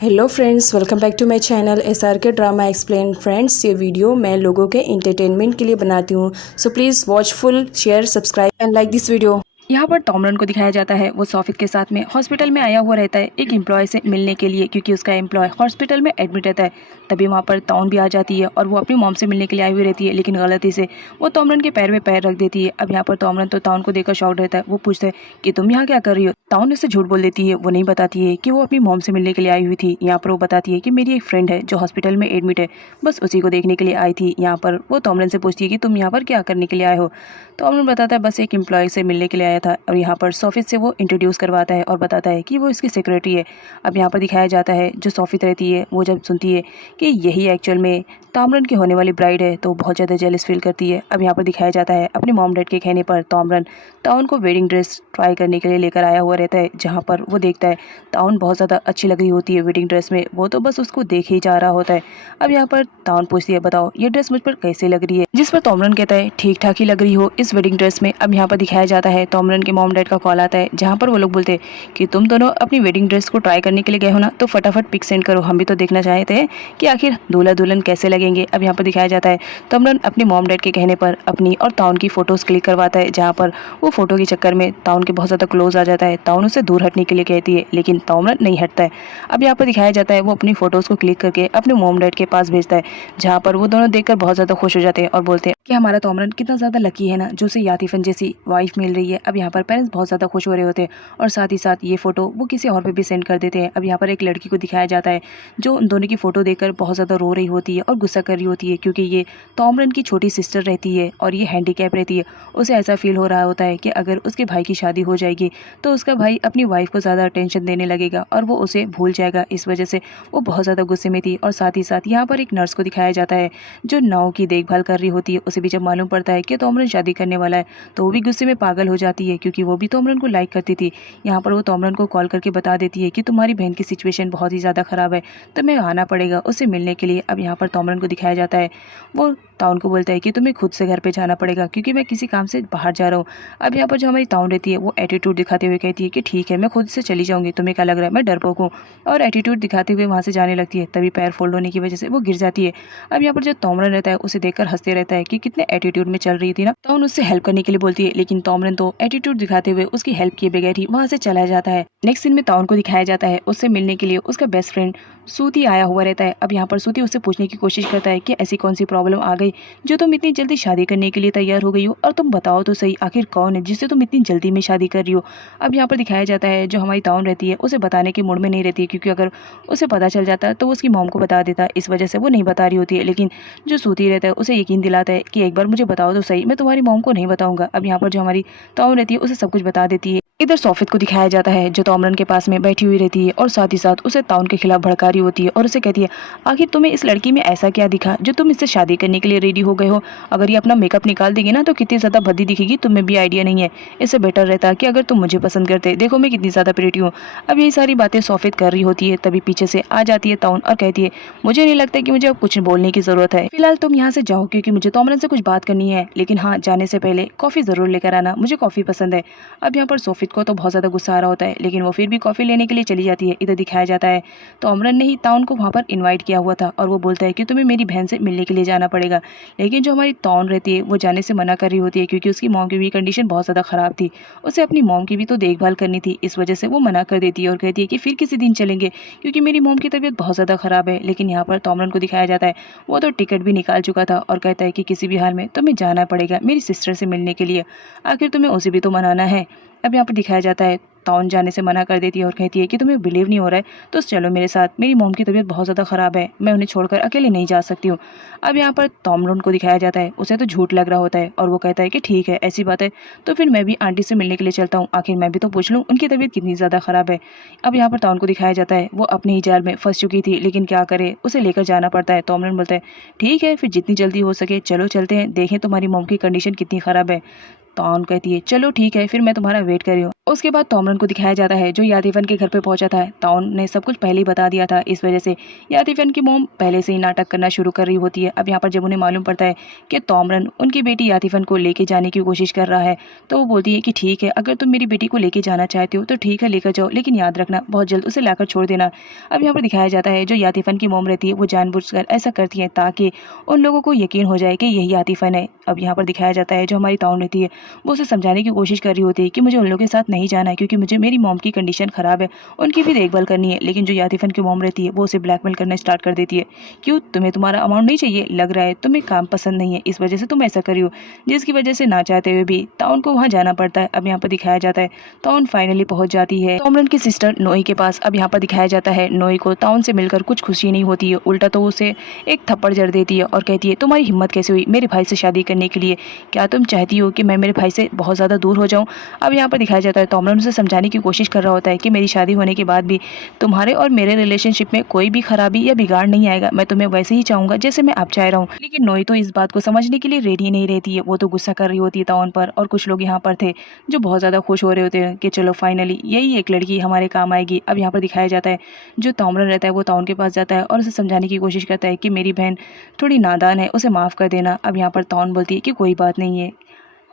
Hello friends, welcome back to my channel SRK drama explain. Friends, ये video मैं लोगों के इंटरटेनमेंट के लिए बनाती हूँ, so please watch full, share, subscribe and like this video. यहाँ पर तोमरन को दिखाया जाता है, वो सोफित के साथ में हॉस्पिटल में आया हुआ रहता है एक एम्प्लॉय से मिलने के लिए, क्योंकि उसका एम्प्लॉय हॉस्पिटल में एडमिट रहता है। तभी वहाँ पर ताउन भी आ जाती है और वो अपनी मॉम से मिलने के लिए आई हुई रहती है, लेकिन गलती से वो तोमरन के पैर में पैर रख देती है। अब यहाँ पर तोमरन तो ताउन को देखकर शॉक रहता है। वो पूछता है कि तुम यहाँ क्या कर रही हो। ताउन उससे झूठ बोल देती है, वो नहीं बताती है कि वो अपनी मॉम से मिलने के लिए आई हुई थी। यहाँ पर वो बताती है कि मेरी एक फ्रेंड है जो हॉस्पिटल में एडमिट है, बस उसी को देखने के लिए आई थी। यहाँ पर वो तोमरन से पूछती है कि तुम यहाँ पर क्या करने के लिए आए हो। तो तोमरन बताता है बस एक एम्प्लॉय से मिलने के लिए आया था। और यहाँ पर सोफित से वो इंट्रोड्यूस करवाता है और बताता है कि वो इसकी सेक्रेटरी है। अब यहाँ पर दिखाया जाता है जो सोफित रहती है वो जब सुनती है कि यही एक्चुअल में तोमरन की होने वाली ब्राइड है तो बहुत ज़्यादा जेलस फील करती है। अब यहाँ पर दिखाया जाता है अपने मॉम डैड के कहने पर तोमरन ताउन को वेडिंग ड्रेस ट्राई करने के लिए लेकर आया हुआ रहता है, जहाँ पर वो देखता है ताउन बहुत ज़्यादा अच्छी लग रही होती है वेडिंग ड्रेस में। वो तो बस उसको देख ही जा रहा होता है। अब यहाँ पर ताउन पूछती है बताओ ये ड्रेस मुझ पर कैसे लग रही है, जिस पर तोमरन कहता है ठीक ठाक ही लग रही हो इस वेडिंग ड्रेस में। अब यहाँ पर दिखाया जाता है तोमरन के मॉम डैड का कॉल आता है, जहाँ पर वो लोग बोलते हैं कि तुम दोनों अपनी वेडिंग ड्रेस को ट्राई करने के लिए गए हो ना, तो फटाफट पिक सेंड करो, हम भी तो देखना चाहते हैं कि आखिर दूल्हा दुल्हन कैसे लगेंगे। अब यहाँ पर दिखाया जाता है तोमरन अपने मॉम डैड के कहने पर अपनी और ताउन की फोटोज क्लिक करवाता है, जहाँ पर वो फोटो के चक्कर में ताउन के बहुत ज़्यादा क्लोज आ जाता है। ताउन उसे दूर हटने के लिए कहती है, लेकिन तोमरन नहीं हटता है। अब यहाँ पर दिखाया जाता है वो अपनी फोटोज को क्लिक करके अपने मॉम डैड के पास भेजता है, जहाँ पर वो दोनों देखकर बहुत ज़्यादा खुश हो जाते हैं और बोलते हैं कि हमारा तोमरन कितना ज़्यादा लकी है ना, जो उसे यातिफन जैसी वाइफ मिल रही है। अब यहाँ पर पेरेंट्स बहुत ज़्यादा खुश हो रहे होते हैं और साथ ही साथ ये फोटो वो किसी और पे भी सेंड कर देते हैं। अब यहाँ पर एक लड़की को दिखाया जाता है जो उन दोनों की फोटो देखकर बहुत ज़्यादा रो रही होती है और गुस्सा कर रही होती है, क्योंकि ये तोमरन की छोटी सिस्टर रहती है और ये हैंडीकैप रहती है। उसे ऐसा फील हो रहा होता है कि अगर उसके भाई की शादी हो जाएगी तो उसका भाई अपनी वाइफ को ज़्यादा अटेंशन देने लगेगा और वो उसे भूल जाएगा। इस वजह से वो बहुत ज़्यादा गुस्से में थी। और साथ ही साथ यहाँ पर एक नर्स को दिखाया जाता है जो नाव की देखभाल कर रही होती है। उसे भी जब मालूम पड़ता है कि तोमरन शादी करने वाला है तो वो भी गुस्से में पागल हो जाती है, क्योंकि वो भी तोमरन को लाइक करती थी। यहाँ पर वो तोमरन को कॉल करके बता देती है कि तुम्हारी बहन की सिचुएशन बहुत ही ज़्यादा ख़राब है, तुम्हें आना पड़ेगा उससे मिलने के लिए। अब यहाँ पर तोमरन को दिखाया जाता है वो ताउन को बोलता है कि तुम्हें खुद से घर पे जाना पड़ेगा, क्योंकि मैं किसी काम से बाहर जा रहा हूँ। अब यहाँ पर जो हमारी ताउन रहती है वो एटीट्यूड दिखाते हुए कहती है कि ठीक है मैं खुद से चली जाऊँगी, तुम्हें क्या लग रहा है मैं डरपोक हूँ, और एटीट्यूड दिखाते हुए वहाँ से जाने लगती है। तभी पैर फोल्ड होने की वजह से वो गिर जाती है। अब यहाँ पर जो तोमरन रहता है उसे देखकर हंसते रहता है कि कितने एटीट्यूड में चल रही थी ना। ताउन उससे हेल्प करने के लिए बोलती है, लेकिन तोमरन तो एटीट्यूड दिखाते हुए उसकी हेल्प किए बगैर ही वहाँ से चला जाता है। नेक्स्ट सीन में ताउन को दिखाया जाता है उससे मिलने के लिए उसका बेस्ट फ्रेंड सूती आया हुआ रहता है। अब यहाँ पर सूती उससे पूछने की कोशिश करता है कि ऐसी कौन सी प्रॉब्लम आ गई जो तुम इतनी जल्दी शादी करने के लिए तैयार हो गई हो, और तुम बताओ तो सही आखिर कौन है जिससे तुम इतनी जल्दी में शादी कर रही हो। अब यहाँ पर दिखाया जाता है जो हमारी ताउन रहती है उसे बताने के मूड में नहीं रहती है, क्योंकि अगर उसे पता चल जाता तो वो उसकी मॉम को बता देता, इस वजह से वो नहीं बता रही होती है। लेकिन जो सूती रहता है उसे यकीन दिलाता है कि एक बार मुझे बताओ तो सही, मैं तुम्हारी मॉम को नहीं बताऊंगा। अब यहाँ पर जो हमारी ताउन रहती है उसे सब कुछ बता देती है। इधर सोफित को दिखाया जाता है जो तोमरन के पास में बैठी हुई रहती है और साथ ही साथ उसे ताउन के खिलाफ भड़का रही होती है और उसे कहती है आखिर तुम्हें इस लड़की में ऐसा क्या दिखा जो तुम इससे शादी करने के लिए रेडी हो गए हो। अगर ये अपना मेकअप निकाल देगी ना तो कितनी ज़्यादा भद्दी दिखेगी, तुम्हें भी आइडिया नहीं है। इससे बेटर रहता कि अगर तुम मुझे पसंद करते, देखो मैं कितनी ज़्यादा प्रिटी हूँ। अब यही सारी बातें सोफित कर रही होती है, तभी पीछे से आ जाती है ताउन और कहती है मुझे नहीं लगता कि मुझे अब कुछ बोलने की ज़रूरत है, फिलहाल तुम यहाँ से जाओ क्योंकि मुझे तोमरन से कुछ बात करनी है, लेकिन हाँ जाने से पहले कॉफ़ी ज़रूर लेकर आना, मुझे कॉफ़ी पसंद है। अब यहाँ पर सोफित को तो बहुत ज़्यादा गुस्सा आ रहा होता है, लेकिन वो फिर भी कॉफ़ी लेने के लिए चली जाती है। इधर दिखाया जाता है तोमरन ने ही ताउन को वहाँ पर इन्वाइट किया हुआ था और वो बोलता है कि तुम्हें मेरी बहन से मिलने के लिए जाना पड़ेगा। लेकिन जो हमारी ताउन रहती है वो जाने से मना कर रही होती है, क्योंकि उसकी मॉम की भी कंडीशन बहुत ज़्यादा ख़राब थी, उसे अपनी मॉम की भी तो देखभाल करनी थी। इस वजह से वो मना कर देती है और कहती है कि फिर किसी दिन चलेंगे, क्योंकि मेरी मॉम की तबीयत बहुत ज़्यादा ख़राब है। लेकिन यहाँ पर तोमरन को दिखाया जाता है वो तो टिकट भी निकाल चुका था और कहता है कि किसी भी हाल में तुम्हें जाना पड़ेगा मेरी सिस्टर से मिलने के लिए, आखिर तुम्हें उसे भी तो मनाना है। अब यहाँ पर दिखाया जाता है ताउन जाने से मना कर देती है और कहती है कि तुम्हें बिलीव नहीं हो रहा है तो चलो मेरे साथ, मेरी मॉम की तबीयत बहुत ज़्यादा ख़राब है, मैं उन्हें छोड़कर अकेले नहीं जा सकती हूँ। अब यहाँ पर तोमरन को दिखाया जाता है उसे तो झूठ लग रहा होता है और वो कहता है कि ठीक है ऐसी बात है तो फिर मैं भी आंटी से मिलने के लिए चलता हूँ, आखिर मैं भी तो पूछ लूँ उनकी तबीयत कितनी ज़्यादा ख़राब है। अब यहाँ पर ताउन को दिखाया जाता है वो अपने ही जाल में फंस चुकी थी, लेकिन क्या करे उसे लेकर जाना पड़ता है। तोमरन बोलता है ठीक है फिर जितनी जल्दी हो सके चलो चलते हैं, देखें तुम्हारी मॉम की कंडीशन कितनी ख़राब है। ताउन कहती है चलो ठीक है, फिर मैं तुम्हारा वेट कर रही हूँ। उसके बाद तोमरन को दिखाया जाता है जो यातिफन के घर पे पहुंचा था। ताउन ने सब कुछ पहले ही बता दिया था, इस वजह से यातिफन की मोम पहले से ही नाटक करना शुरू कर रही होती है। अब यहाँ पर जब उन्हें मालूम पड़ता है कि तोमरन उनकी बेटी यातिफन को लेके जाने की कोशिश कर रहा है, तो वो बोलती है कि ठीक है, अगर तुम मेरी बेटी को लेके जाना चाहते हो तो ठीक है, लेकर जाओ, लेकिन याद रखना बहुत जल्द उसे लाकर छोड़ देना। अब यहाँ पर दिखाया जाता है जो यातिफन की मोम रहती है वो जानबूझकर ऐसा करती है ताकि उन लोगों को यकीन हो जाए कि यही यातिफन है। अब यहाँ पर दिखाया जाता है जो हमारी ताउन रहती है वो उसे समझाने की कोशिश कर रही होती है कि मुझे उन लोगों के साथ नहीं जाना है, क्योंकि मुझे मेरी मोम की कंडीशन ख़राब है, उनकी भी देखभाल करनी है। लेकिन जो यातिफन की मोम रहती है वो उसे ब्लैकमेल करना स्टार्ट कर देती है। क्यों, तुम्हें तुम्हारा अमाउंट नहीं चाहिए? लग रहा है तुम्हें काम पसंद नहीं है, इस वजह से तुम ऐसा कर रही हो, जिसकी वजह से ना चाहते हुए भी ताउन को वहाँ जाना पड़ता है। अब यहाँ पर दिखाया जाता है ताउन फाइनली पहुँच जाती है तोमरन की सिस्टर नोई के पास। अब यहाँ पर दिखाया जाता है नोई को ताउन से मिलकर कुछ खुशी नहीं होती है, उल्टा तो उसे एक थप्पड़ जड़ देती है और कहती है तुम्हारी हिम्मत कैसे हुई मेरे भाई से शादी करने के लिए? क्या तुम चाहती हो कि मैं मेरे भाई से बहुत ज़्यादा दूर हो जाऊँ? अब यहाँ पर दिखाया जाता है तोमरन उसे समझाने की कोशिश कर रहा होता है कि मेरी शादी होने के बाद भी तुम्हारे और मेरे रिलेशनशिप में कोई भी खराबी या बिगाड़ नहीं आएगा, मैं तुम्हें वैसे ही चाहूँगा जैसे मैं अब चाह रहा हूँ। लेकिन नोई तो इस बात को समझने के लिए रेडी नहीं रहती है, वो तो गुस्सा कर रही होती है ताउन पर। और कुछ लोग यहाँ पर थे जो बहुत ज़्यादा खुश हो रहे होते हैं कि चलो फाइनली यही एक लड़की हमारे काम आएगी। अब यहाँ पर दिखाया जाता है जो तोमरन रहता है वो ताउन के पास जाता है और उसे समझाने की कोशिश करता है कि मेरी बहन थोड़ी नादान है, उसे माफ़ कर देना। अब यहाँ पर ताउन बोलती है कि कोई बात नहीं है।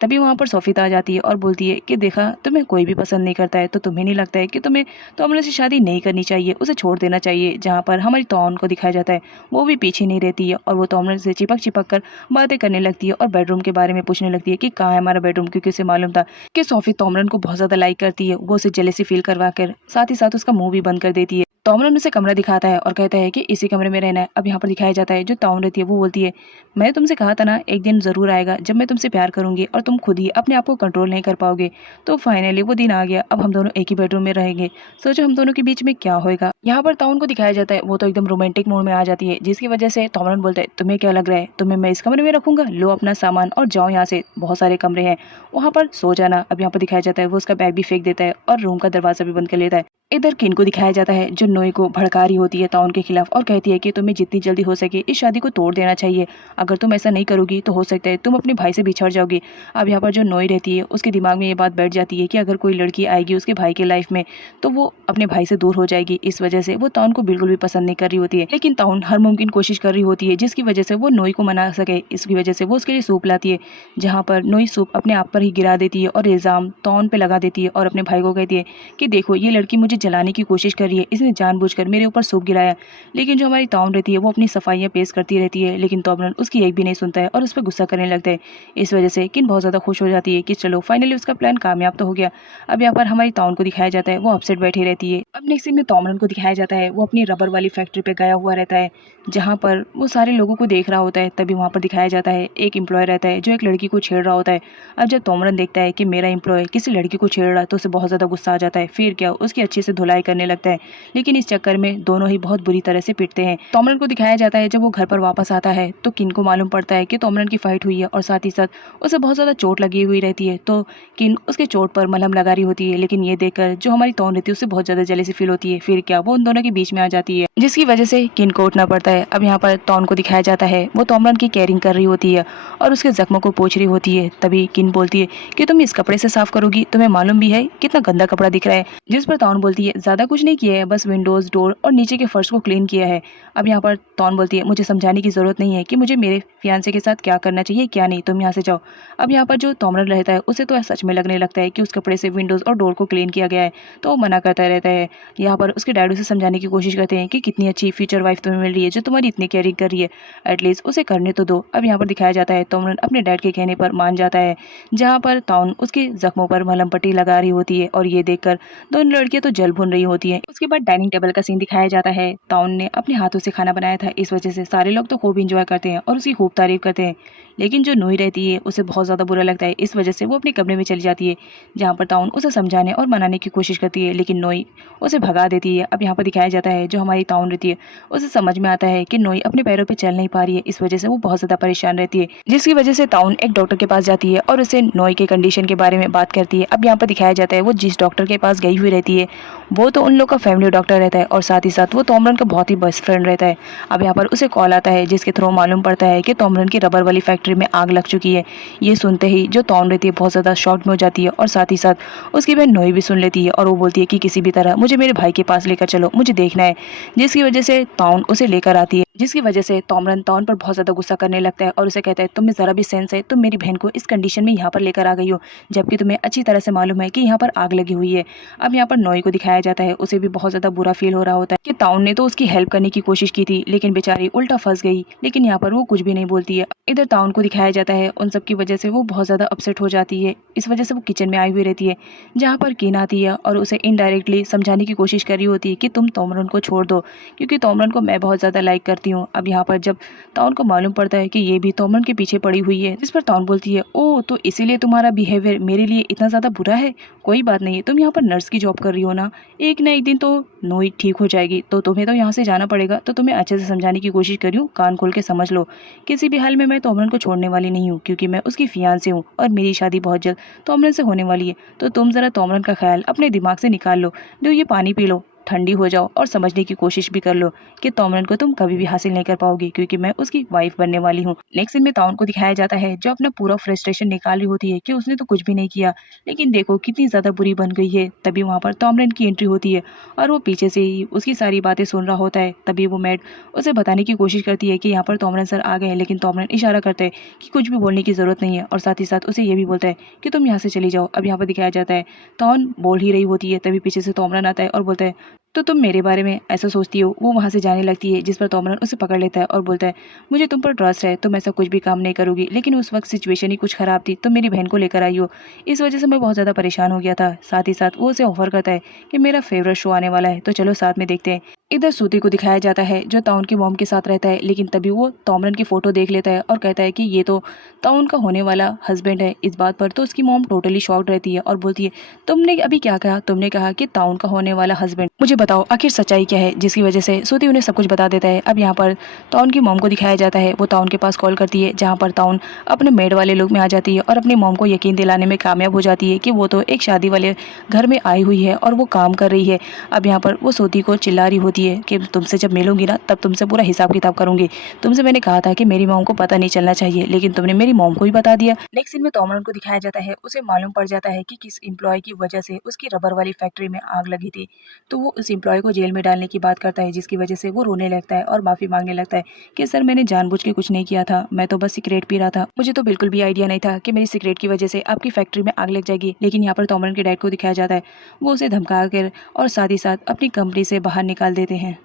तभी वहाँ पर सोफिता आ जाती है और बोलती है कि देखा, तुम्हें कोई भी पसंद नहीं करता है तो तुम्हें नहीं लगता है कि तुम्हें तोमरन से शादी नहीं करनी चाहिए, उसे छोड़ देना चाहिए। जहाँ पर हमारी तोन को दिखाया जाता है वो भी पीछे नहीं रहती है और वो तोमरन से चिपक चिपक कर बातें करने लगती है और बेडरूम के बारे में पूछने लगती है कि कहाँ है हमारा बेडरूम, क्योंकि उसे मालूम था कि सोफी तोमरन को बहुत ज़्यादा लाइक करती है। वो उसे जेलेसी फील करवा कर साथ ही साथ उसका मुँह भी बंद कर देती है। तोमरन उसे कमरा दिखाता है और कहता है कि इसी कमरे में रहना है। अब यहाँ पर दिखाया जाता है जो ताउन रहती है वो बोलती है मैंने तुमसे कहा था ना एक दिन ज़रूर आएगा जब मैं तुमसे प्यार करूंगी और तुम खुद ही अपने आप को कंट्रोल नहीं कर पाओगे। तो फाइनली वो दिन आ गया, अब हम दोनों एक ही बेडरूम में रहेंगे, सोचो हम दोनों के बीच में क्या होएगा। यहाँ पर ताउन को दिखाया जाता है वो तो एकदम रोमांटिक मूड में आ जाती है, जिसकी वजह से तोमरन बोलता है तुम्हें क्या लग रहा है, तुम्हें मैं इस कमरे में रखूंगा, लो अपना सामान और जाओ यहाँ से, बहुत सारे कमरे हैं वहाँ पर सो जाना। अब यहाँ पर दिखाया जाता है वो उसका बैग भी फेंक देता है और रूम का दरवाजा भी बंद कर लेता है। इधर किन को दिखाया जाता है जो नोई को भड़का रही होती है ताउन के खिलाफ और कहती है कि तुम्हें जितनी जल्दी हो सके इस शादी को तोड़ देना चाहिए, अगर तुम ऐसा नहीं करोगी तो हो सकता है तुम अपने भाई से बिछड़ जाओगी। अब यहाँ पर जो नोई रहती है उसके दिमाग में ये बात बैठ जाती है कि अगर कोई लड़की आएगी उसके भाई के लाइफ में तो वो अपने भाई से दूर हो जाएगी, इस वजह से वो ताउन को बिल्कुल भी पसंद नहीं कर रही होती है। लेकिन ताउन हर मुमकिन कोशिश कर रही होती है जिसकी वजह से वो नोई को मना सके, इसकी वजह से वो उसके लिए सूप लाती है, जहाँ पर नोई सूप अपने आप पर ही गिरा देती है और इल्ज़ाम ताउन पे लगा देती है और अपने भाई को कहती है कि देखो ये लड़की मुझे जलाने की कोशिश कर रही है, इसने जानबूझकर मेरे ऊपर सूप गिराया। लेकिन जो हमारी ताउन रहती है वो अपनी सफाइयाँ पेश करती रहती है, लेकिन तोमरन उसकी एक भी नहीं सुनता है और उस पर गुस्सा करने लगता है। इस वजह से किन बहुत ज़्यादा खुश हो जाती है कि चलो फाइनली उसका प्लान कामयाब तो हो गया। अब यहाँ पर हमारी ताउन को दिखाया जाता है वो अपसेट बैठी रहती है। अब नेक्स्ट सीन में तोमरन को दिखाया जाता है वो अपनी रबर वाली फैक्ट्री पे गया हुआ रहता है, जहाँ पर वो सारे लोगों को देख रहा होता है। तभी वहाँ पर दिखाया जाता है एक एम्प्लॉय रहता है जो एक लड़की को छेड़ रहा होता है। अब जब तोमरन देखता है कि मेरा एम्प्लॉय किसी लड़की को छेड़ रहा है तो उसे बहुत ज़्यादा गुस्सा आ जाता है, फिर क्या उसकी अच्छे से धुलाई करने लगता है। लेकिन इस चक्कर में दोनों ही बहुत बुरी तरह से पिटते हैं। तोमरन को दिखाया जाता है जब वो घर पर वापस आता है तो किन को मालूम पड़ता है कि तोमरन की फाइट हुई है और साथ ही साथ उसे बहुत ज़्यादा चोट लगी हुई रहती है, तो किन उसके चोट पर मलहम लगा रही होती है। लेकिन ये देखकर जो हमारी तोन रहती है उसे बहुत ज़्यादा जेलसी फील होती है, फिर क्या वो उन दोनों के बीच में आ जाती है, जिसकी वजह से किन को उठना पड़ता है। अब यहाँ पर तोन को दिखाया जाता है वो तोमरन की केयरिंग कर रही होती है और उसके जख्मों को पोंछ रही होती है। तभी किन बोलती है कि तुम इस कपड़े से साफ करोगी, तुम्हें मालूम भी है कितना गंदा कपड़ा दिख रहा है। जिस पर तोन बोलती है ज्यादा कुछ नहीं किया है, बस विंडोज, डोर और नीचे के फर्श को क्लीन किया है। अब यहाँ पर तोन बोलती है मुझे समझाने की जरूरत नहीं है कि मुझे मेरे फियांसे के साथ क्या करना चाहिए क्या नहीं, तुम यहाँ से जाओ। अब यहाँ पर जो तोमरन रहता है उसे तो सच में लगने लगता है कि उस कपड़े से विंडोज और डोर को क्लीन किया गया है, तो वो मना करता रहता है। यहाँ पर उसके डैड उसे समझाने की कोशिश करते हैं कि कितनी अच्छी फ्यूचर वाइफ तुम्हें मिल रही है जो तुम्हारी इतनी केयरिंग कर रही है, एटलीस्ट उसे करने तो दो। अब यहाँ पर दिखाया जाता है तोमरन अपने डैड के कहने पर मान जाता है, जहाँ पर तोन उसके जख्मों पर मलहम पट्टी लगा रही होती है और ये देखकर दोनों लड़कियां तो जल भुन रही होती हैं। उसके बाद डाइनिंग टेबल का सीन दिखाया जाता है। तोन ने अपने हाथों से खाना बनाया था, इस वजह से सारे लोग तो खूब इंजॉय करते हैं और उसकी खूब तारीफ करते हैं। लेकिन जो नोई रहती है उसे बहुत ज़्यादा बुरा लगता है, इस वजह से वो अपने कमरे में चली जाती है, जहाँ पर ताउन उसे समझाने और मनाने की कोशिश करती है, लेकिन नोई उसे भगा देती है। अब यहाँ पर दिखाया जाता है जो हमारी ताउन रहती है उसे समझ में आता है कि नोई अपने पैरों पर चल नहीं पा रही है, इस वजह से वो बहुत ज़्यादा परेशान रहती है, जिसकी वजह से ताउन एक डॉक्टर के पास जाती है और उसे नोई के कंडीशन के बारे में बात करती है। अब यहाँ पर दिखाया जाता है वो जिस डॉक्टर के पास गई हुई रहती है वो तो उन लोग का फैमिली डॉक्टर रहता है और साथ ही साथ वो तोमरन का बहुत ही बेस्ट फ्रेंड रहता है। अब यहाँ पर उसे कॉल आता है जिसके थ्रू मालूम पड़ता है कि तोमरन की रबर वाली फैक्ट्री में आग लग चुकी है। ये सुनते ही जो तोन रहती है बहुत ज़्यादा शॉक में हो जाती है और साथ ही साथ उसकी बहन नोई भी सुन लेती है और वो बोलती है कि किसी भी तरह मुझे मेरे भाई के पास लेकर चलो, मुझे देखना है। जिसकी वजह से तोन उसे लेकर आती है, जिसकी वजह से तोमरन तोन पर बहुत ज़्यादा गुस्सा करने लगता है और उसे कहता है तुम्हें ज़रा भी सेंस है, तुम मेरी बहन को इस कंडीशन में यहाँ पर लेकर आ गई हो, जबकि तुम्हें अच्छी तरह से मालूम है कि यहाँ पर आग लगी हुई है। अब यहाँ पर नोई को दिखाया जाता है, उसे भी बहुत ज़्यादा बुरा फील हो रहा होता है कि ताउन ने तो उसकी हेल्प करने की कोशिश की थी लेकिन बेचारी उल्टा फंस गई, लेकिन यहाँ पर वो कुछ भी नहीं बोलती है। इधर ताउन को दिखाया जाता है, उन सब की वजह से वो बहुत ज़्यादा अपसेट हो जाती है। इस वजह से वो किचन में आई हुई रहती है जहाँ पर कीन आती है और उसे इनडायरेक्टली समझाने की कोशिश कर रही होती है कि तुम तोमरन को छोड़ दो, क्योंकि तोमरन को मैं बहुत ज़्यादा लाइक करती हूँ। अब यहाँ पर जब ताउन को मालूम पड़ता है कि ये भी तोमरन के पीछे पड़ी हुई है, जिस पर ताउन बोलती है ओ तो इसीलिए तुम्हारा बिहेवियर मेरे लिए इतना ज़्यादा बुरा है। कोई बात नहीं, तुम यहाँ पर नर्स की जॉब कर रही हो ना, एक ना एक दिन तो नोई ठीक हो जाएगी, तो तुम्हें तो यहाँ से जाना पड़ेगा। तो तुम्हें अच्छे से समझाने की कोशिश कर रही हूँ, कान खोल के समझ लो, किसी भी हाल में मैं तोमरन को छोड़ने वाली नहीं हूँ, क्योंकि मैं उसकी फियांसे हूँ और मेरी शादी बहुत जल्द तोमरन से होने वाली है। तो तुम ज़रा तोमरन का ख्याल अपने दिमाग से निकाल लो, जो ये पानी पी लो, ठंडी हो जाओ और समझने की कोशिश भी कर लो कि तोमरन को तुम कभी भी हासिल नहीं कर पाओगी, क्योंकि मैं उसकी वाइफ बनने वाली हूँ। नेक्स्ट सीन में ताउन को दिखाया जाता है जो अपना पूरा फ्रस्ट्रेशन निकाल रही होती है कि उसने तो कुछ भी नहीं किया, लेकिन देखो कितनी ज़्यादा बुरी बन गई है। तभी वहाँ पर तोमरन की एंट्री होती है और वो पीछे से ही उसकी सारी बातें सुन रहा होता है। तभी वो मैड उसे बताने की कोशिश करती है कि यहाँ पर तोमरन सर आ गए हैं, लेकिन तोमरन इशारा करता है कि कुछ भी बोलने की ज़रूरत नहीं है और साथ ही साथ उसे ये भी बोलता है कि तुम यहाँ से चली जाओ। अब यहाँ पर दिखाया जाता है तोन बोल ही रही होती है, तभी पीछे से तोमरन आता है और बोलता है तो तुम मेरे बारे में ऐसा सोचती हो। वो वहाँ से जाने लगती है, जिस पर तोमरन उसे पकड़ लेता है और बोलता है मुझे तुम पर ट्रस्ट है, तुम ऐसा कुछ भी काम नहीं करोगी, लेकिन उस वक्त सिचुएशन ही कुछ खराब थी, तो मेरी बहन को लेकर आई हो, इस वजह से मैं बहुत ज़्यादा परेशान हो गया था। साथ ही साथ वो उसे ऑफर करता है कि मेरा फेवरेट शो आने वाला है, तो चलो साथ में देखते हैं। इधर सूती को दिखाया जाता है जो ताउन की मॉम के साथ रहता है, लेकिन तभी वो तोमरन की फोटो देख लेता है और कहता है कि ये तो ताउन का होने वाला हस्बैंड है। इस बात पर तो उसकी मॉम टोटली शॉक्ड रहती है और बोलती है तुमने अभी क्या कहा, तुमने कहा कि ताउन का होने वाला हस्बैंड, मुझे बताओ आखिर सच्चाई क्या है। जिसकी वजह से सूती उन्हें सब कुछ बता देता है। अब यहाँ पर ताउन की मॉम को दिखाया जाता है, वो ताउन के पास कॉल करती है, जहाँ पर ताउन अपने मेड वाले लोग में आ जाती है और अपनी मॉम को यकीन दिलाने में कामयाब हो जाती है कि वो तो एक शादी वाले घर में आई हुई है और वो काम कर रही है। अब यहाँ पर वो सूती को चिल्ला रही होती है कि तुमसे जब मिलूंगी ना तब तुमसे पूरा हिसाब किताब करूंगी, तुमसे मैंने कहा था कि मेरी मॉम को पता नहीं चलना चाहिए, लेकिन तुमने मेरी मॉम को ही बता दिया। नेक्स्ट सीन में तोमरन को दिखाया जाता है, उसे मालूम पड़ जाता है कि किस एम्प्लॉय की वजह से उसकी रबर वाली फैक्ट्री में आग लगी थी, तो वो उस एम्प्लॉय को जेल में डालने की बात करता है, जिसकी वजह से वो रोने लगता है और माफी मांगने लगता है कि सर मैंने जानबूझ के कुछ नहीं किया था, मैं तो बस सिगरेट पी रहा था, मुझे तो बिल्कुल भी आइडिया नहीं था कि मेरी सिगरेट की वजह से आपकी फैक्ट्री में आग लग जाएगी। लेकिन यहाँ पर तोमरन के डैड को दिखाया जाता है, वो उसे धमका कर और साथ ही साथ अपनी कंपनी से बाहर निकाल देते हैं।